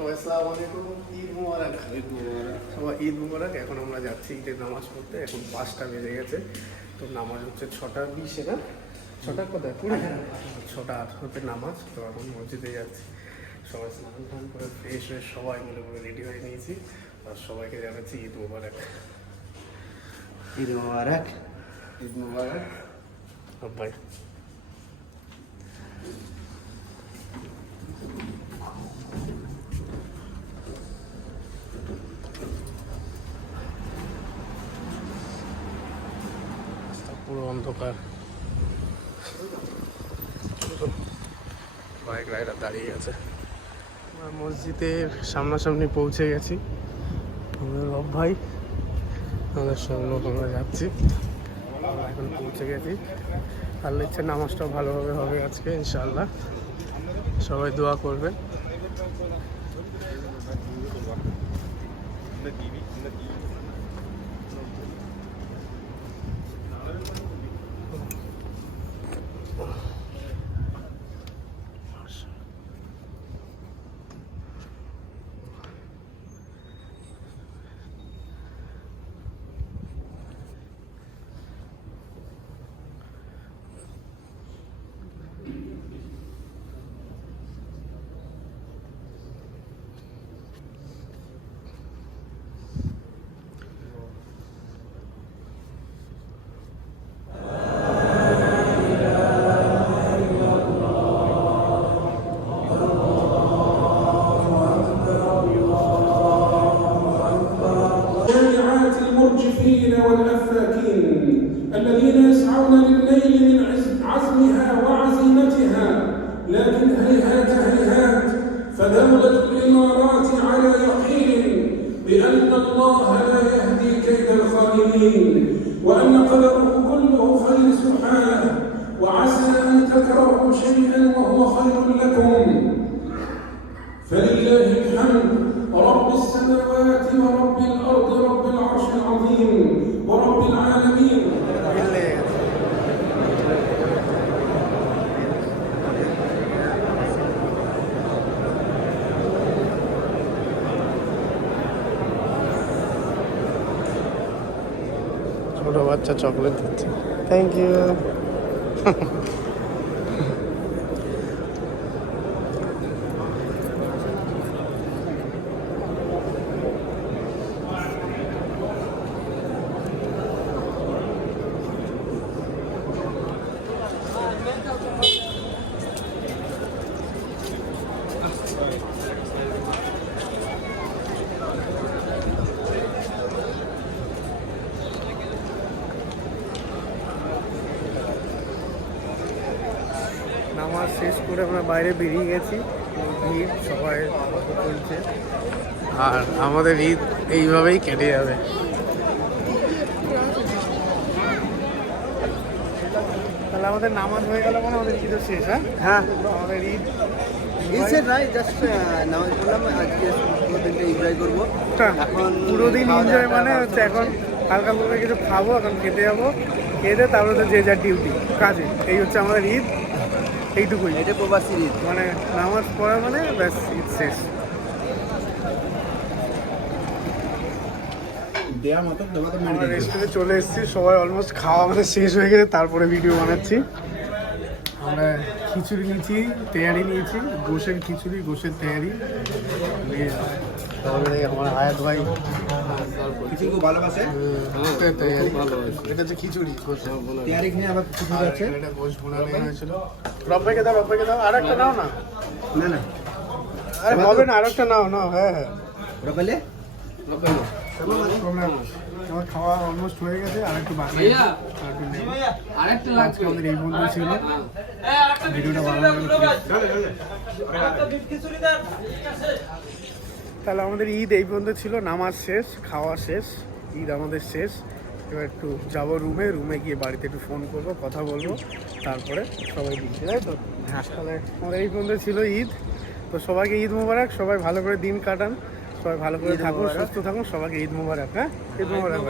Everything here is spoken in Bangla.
সবাই আসসালামু আলাইকুম, ঈদ মুবারক। সবাই ঈদ মুবারক। এখন আমরা যাচ্ছি ঈদের নামাজ পড়তে। এখন 5টা বেজে গেছে। তো নামাজ হচ্ছে 6:20 না, 6টা কোথায় 6:18 নামাজ। তো এখন মসজিদে যাচ্ছি। সবাই স্নান টান করে ফ্রেশ হয়ে সবাই মিলে করে রেডি হয়ে নিয়েছি। আর সবাইকে জানাচ্ছি ঈদ মুবারক। ঈদ মুবারক। ঈদ মুবারক ভাই। পুরো অন্ধকার, বাইক রাইডার দাঁড়িয়ে আছে। আমরা মসজিদের সামনাসামনি পৌঁছে গেছি। আমাদের রব ভাই আমাদের সঙ্গে আমরা যাচ্ছি। আমরা এখন পৌঁছে গেছি। আল্লাহ ইচ্ছে নামাজটাও ভালোভাবে হবে আজকে ইনশাআল্লাহ। সবাই দোয়া করবেন। والأفاكين الذين يسعون للنيل من عزمها وعزيمتها، لكن هيهات هيهات، فدولة الإمارات على يقين بأن الله لا يهدي كيد الخائنين، وأن قدره كله خير سبحانه، وعسى أن تكرهوا شيئا وهو خير لكم، فلله الحمد رب السماوات ورب الأرض رب العرش العظيم ورب العالمين. ছোট বাচ্চা চকলেট দিচ্ছে। Thank you. নামাজ শেষ করে আমরা বাইরে বেরিয়ে গেছি। ঈদ সবাই চলছে, আর আমাদের ঈদ এইভাবেই কেটে যাবে। তাহলে আমাদের নামাজ হয়ে গেল, মানে আমাদের ঈদও শেষ। হ্যাঁ, আমাদের ঈদ শেষ নাই, জাস্ট নামাজ পড়লাম। আজকে পুরো দিনটা এনজয় করবো। এখন পুরো দিন এনজয় মানে হচ্ছে এখন হালকা ফুলকা কিছু খাবো, এখন খেতে যাবো। খেতে তারপরে তো যে যার ডিউটি কাজে। এই হচ্ছে আমাদের ঈদ, এইটুকুই। এটা প্রবাসী ঈদ, মানে নামাজ পড়া মানে ব্যাস ঈদ শেষ। আমরা রেস্টুরেন্টে চলে এসেছি, সবাই অলমোস্ট খাওয়া আমাদের শেষ হয়ে গেছে, তারপরে ভিডিও বানাচ্ছি। আমরা খিচুড়ি নিয়েছি, তেয়ারি নিয়েছি, গোশের খিচুড়ি, গোশের তেয়ারি। তারপরে আমার হায়াত ভাই খিচুড়ি খুব ভালোবাসে। এটা হচ্ছে খিচুড়ি, তেয়ারি খেয়ে আবার খিচুড়ি আছে। এটা গোশ বোনা হয়েছিল। রব্বাইকে দাও, রব্বাইকে দাও। আর একটা নাও না। না না, আরে হবে না, আর একটা নাও। হ্যাঁ হ্যাঁ, রবাইলে আমার খাওয়া অলমোস্ট হয়ে গেছে, আর একটু বাকি আজকে আমাদের এই বন্ধু ছিল। ভিডিওটা ভালো লাগলে তাহলে আমাদের ঈদ এই পর্যন্ত ছিল। নামাজ শেষ, খাওয়া শেষ, ঈদ আমাদের শেষ। এবার একটু যাবো রুমে গিয়ে বাড়িতে একটু ফোন করবো, কথা বলবো, তারপরে সবাই দিচ্ছি, তাই তো? তাহলে আমাদের এই পর্যন্ত ছিল ঈদ। তো সবাইকে ঈদ মোবারক। সবাই ভালো করে দিন কাটান, সবাই ভালো করে থাকুন, সুস্থ থাকুন। সবাইকে ঈদ মোবারক। হ্যাঁ, ঈদ মোবারক।